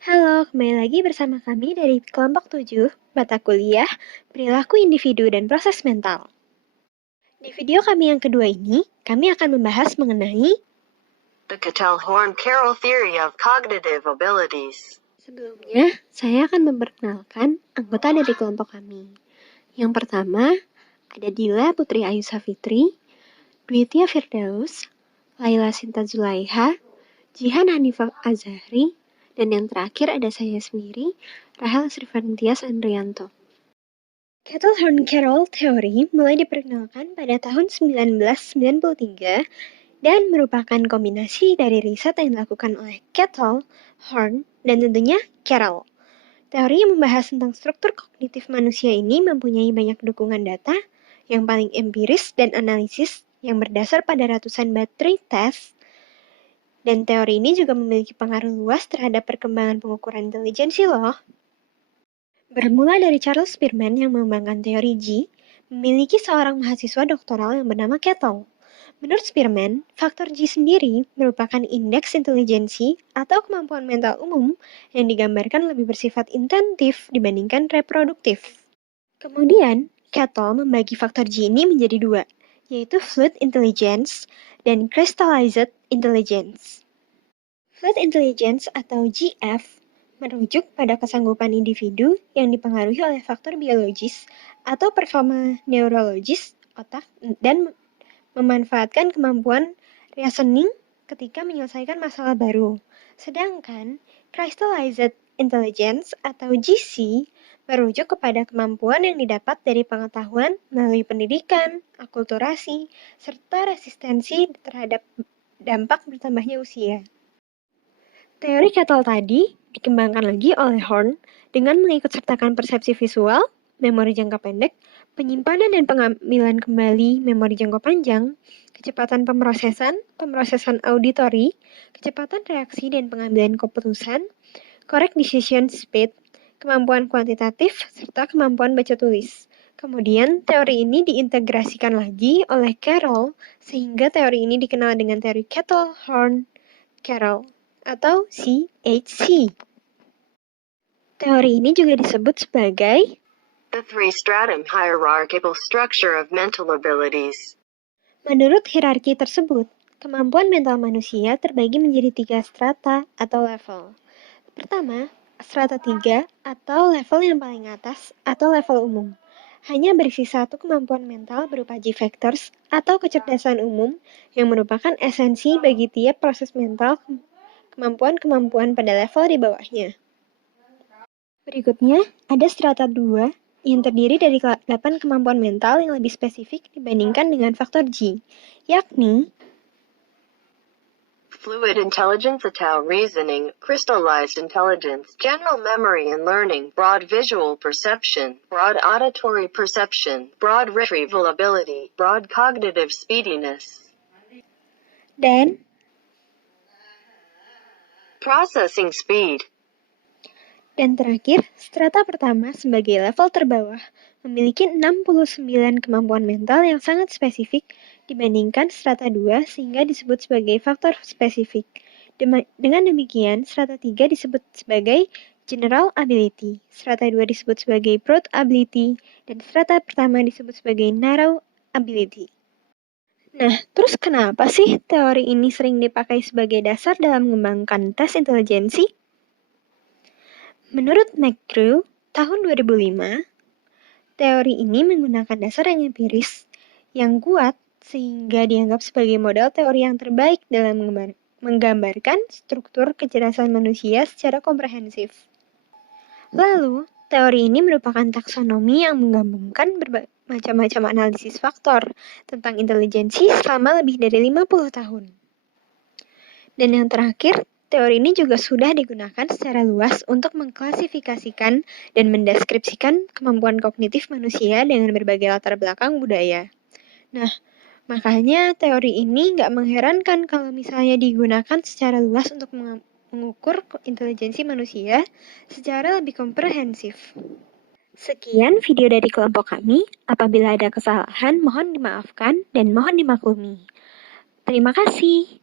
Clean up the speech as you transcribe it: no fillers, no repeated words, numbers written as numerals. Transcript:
Halo, kembali lagi bersama kami dari kelompok 7, mata kuliah, perilaku individu dan proses mental. Di video kami yang kedua ini, kami akan membahas mengenai The Cattell-Horn-Carroll Theory of Cognitive Abilities. Sebelumnya, saya akan memperkenalkan anggota dari kelompok kami. Yang pertama, ada Dila Putri Ayu Safitri, Dwitya Firdaus, Laila Sinta Zulaiha, Jihan Hanifah Azahri, dan yang terakhir ada saya sendiri, Rahel Srivantias Andrianto. Cattell-Horn-Carroll teori mulai diperkenalkan pada tahun 1993 dan merupakan kombinasi dari riset yang dilakukan oleh Cattell, Horn, dan tentunya Carroll. Teori yang membahas tentang struktur kognitif manusia ini mempunyai banyak dukungan data yang paling empiris dan analisis yang berdasar pada ratusan baterai tes. Dan teori ini juga memiliki pengaruh luas terhadap perkembangan pengukuran intelijensi loh. Bermula dari Charles Spearman yang mengembangkan teori G, memiliki seorang mahasiswa doktoral yang bernama Cattell. Menurut Spearman, faktor G sendiri merupakan indeks intelijensi atau kemampuan mental umum yang digambarkan lebih bersifat intentif dibandingkan reproduktif. Kemudian, Cattell membagi faktor G ini menjadi dua, yaitu Fluid Intelligence dan Crystallized Intelligence. Fluid Intelligence atau GF merujuk pada kesanggupan individu yang dipengaruhi oleh faktor biologis atau performa neurologis otak dan memanfaatkan kemampuan reasoning ketika menyelesaikan masalah baru. Sedangkan Crystallized Intelligence atau GC merujuk kepada kemampuan yang didapat dari pengetahuan melalui pendidikan, akulturasi, serta resistensi terhadap dampak bertambahnya usia. Teori Cattell tadi dikembangkan lagi oleh Horn dengan mengikutsertakan persepsi visual, memori jangka pendek, penyimpanan dan pengambilan kembali memori jangka panjang, kecepatan pemrosesan auditori, kecepatan reaksi dan pengambilan keputusan, correct decision speed, kemampuan kuantitatif, serta kemampuan baca tulis. Kemudian, teori ini diintegrasikan lagi oleh Carroll sehingga teori ini dikenal dengan teori Cattell-Horn-Carroll atau CHC. Teori ini juga disebut sebagai the three-stratum hierarchical structure of mental abilities. Menurut hierarki tersebut, kemampuan mental manusia terbagi menjadi 3 strata atau level. Pertama, strata 3 atau level yang paling atas atau level umum. Hanya berisi satu kemampuan mental berupa G-factors atau kecerdasan umum yang merupakan esensi bagi tiap proses mental kemampuan-kemampuan pada level di bawahnya. Berikutnya, ada strata 2 yang terdiri dari 8 kemampuan mental yang lebih spesifik dibandingkan dengan faktor G, yakni fluid intelligence atau reasoning, crystallized intelligence, general memory and learning, broad visual perception, broad auditory perception, broad retrieval ability, broad cognitive speediness, dan processing speed. Dan terakhir, strata pertama sebagai level terbawah memiliki 69 kemampuan mental yang sangat spesifik dibandingkan strata 2 sehingga disebut sebagai faktor spesifik. Dengan demikian, strata 3 disebut sebagai general ability, strata 2 disebut sebagai broad ability, dan strata pertama disebut sebagai narrow ability. Nah, terus kenapa sih teori ini sering dipakai sebagai dasar dalam mengembangkan tes intelijensi? Menurut McGrew, tahun 2005, teori ini menggunakan dasar yang empiris, yang kuat, sehingga dianggap sebagai model teori yang terbaik dalam menggambarkan struktur kecerdasan manusia secara komprehensif. Lalu, teori ini merupakan taksonomi yang menggabungkan macam-macam analisis faktor tentang intelijensi selama lebih dari 50 tahun. Dan yang terakhir, teori ini juga sudah digunakan secara luas untuk mengklasifikasikan dan mendeskripsikan kemampuan kognitif manusia dengan berbagai latar belakang budaya. Nah, makanya teori ini nggak mengherankan kalau misalnya digunakan secara luas untuk mengukur intelijensi manusia secara lebih komprehensif. Sekian video dari kelompok kami. Apabila ada kesalahan, mohon dimaafkan dan mohon dimaklumi. Terima kasih.